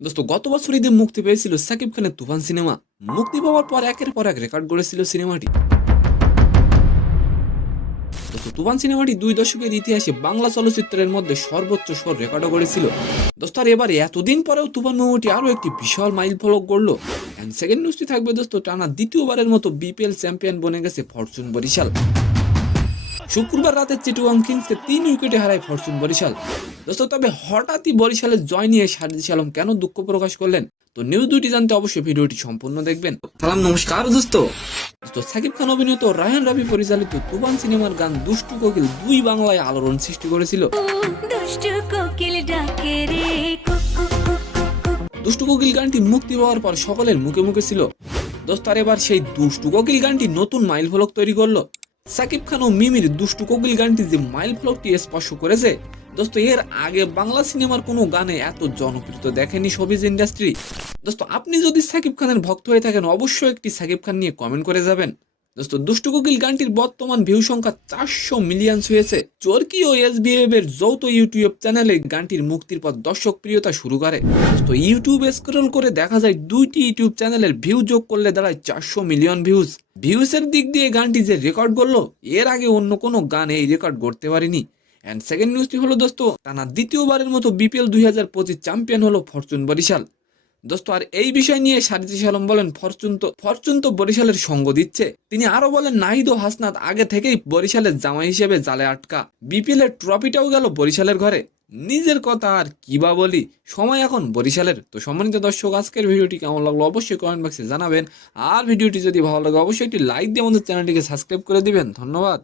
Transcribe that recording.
দোস্ত গত বছর ঈদে মুক্তি পেয়েছিল সাকিব খানের তুফান সিনেমা। মুক্তি পাওয়ার পর একের পর এক রেকর্ড গড়েছিল সিনেমাটি। দোস্ত তুফান সিনেমাটি 2 দশকের ইতিহাসে বাংলা চলচ্চিত্রের মধ্যে সর্বোচ্চ রেকর্ডও গড়েছিল। দোস্ত আর এবার এতদিন পরেও তুফান মুভিটি আরো একটি বিশাল মাইল ফলক গড়ল। এন্ড সেকেন্ড নিউজটি থাকবে দোস্ত, টানা দ্বিতীয়বারের মতো বিপিএল চ্যাম্পিয়ন বনে গেছে ফরচুন বরিশাল। শুক্রবার রাতে চিটাগং কিংসকে 3 উইকেটে হারায় ফরচুন বরিশাল। দোস্ত তবে হঠাৎই বরিশালের জয় নিয়ে সাজিদ আলম কেন দুঃখ প্রকাশ করলেন, তো নিউজ দুটি জানতে অবশ্যই ভিডিওটি সম্পূর্ণ দেখবেন। সালাম নমস্কার দোস্ত। সাকিব খান অভিনীত রায়হান রাফি পরিচালিত তুফান সিনেমার গান দুষ্টু কোকিল 2 বাংলায় আলোড়ন সৃষ্টি করেছিল। দুষ্টু কোকিল গানটি মুক্তি পাওয়ার পর সকলের মুখে মুখে ছিল। দোস্ত আর এবার সেই দুষ্টু কোকিল গানটি নতুন মাইল ফলক তৈরি করলো। সাকিব খান ও মিমির দুষ্টু কোকিল গানটি যে মাইল ফলকটি স্পর্শ করেছে, দোস্ত এর আগে বাংলা সিনেমার কোনো গানে এত জনপ্রিয়তা দেখেনি শোবিজ ইন্ডাস্ট্রি। দোস্ত আপনি যদি সাকিব খানের ভক্ত হয়ে থাকেন অবশ্যই একটি সাকিব খান নিয়ে কমেন্ট করে যাবেন। দোস্ত দুষ্টু কোকিল গানটির বর্তমান ভিউ সংখ্যা 400 মিলিয়ন হয়েছে। চরকি ও এসবিএফ এর যৌথ ইউটিউব চ্যানেলে গানটির মুক্তির পর দর্শক প্রিয়তা শুরু করে। দোস্ত ইউটিউবে স্ক্রল করে দেখা যায় দুইটি ইউটিউব চ্যানেলের ভিউ যোগ করলে দাঁড়ায় 400 মিলিয়ন ভিউজের দিক দিয়ে গানটি যে রেকর্ড করলো, এর আগে অন্য কোনো গান এই রেকর্ড করতে পারেনি। এন্ড সেকেন্ড নিউজটি হলো দোস্ত, টানা দ্বিতীয়বারের মতো বিপিএল 2025 চ্যাম্পিয়ন হলো ফরচুন বরিশাল। দোস্ত আর এই বিষয় নিয়ে সাজিদ আলম বলেন ফরচুন তো বরিশালের সঙ্গ দিচ্ছে। তিনি আরো বলেন নাহিদ ও হাসনাত আগে থেকেই বরিশালের জামাই হিসেবে জালে আটকা, বিপিএল এর ট্রফিটাও গেল বরিশালের ঘরে। নিজের কথা আর কি বা বলি, সময় এখন বরিশালের। তো সম্মানিত দর্শক, আজকের ভিডিওটি কেমন লাগলো অবশ্যই কমেন্ট বক্সে জানাবেন। আর ভিডিওটি যদি ভালো লাগে অবশ্যই একটি লাইক দিয়ে আমাদের চ্যানেলটিকে সাবস্ক্রাইব করে দিবেন। ধন্যবাদ।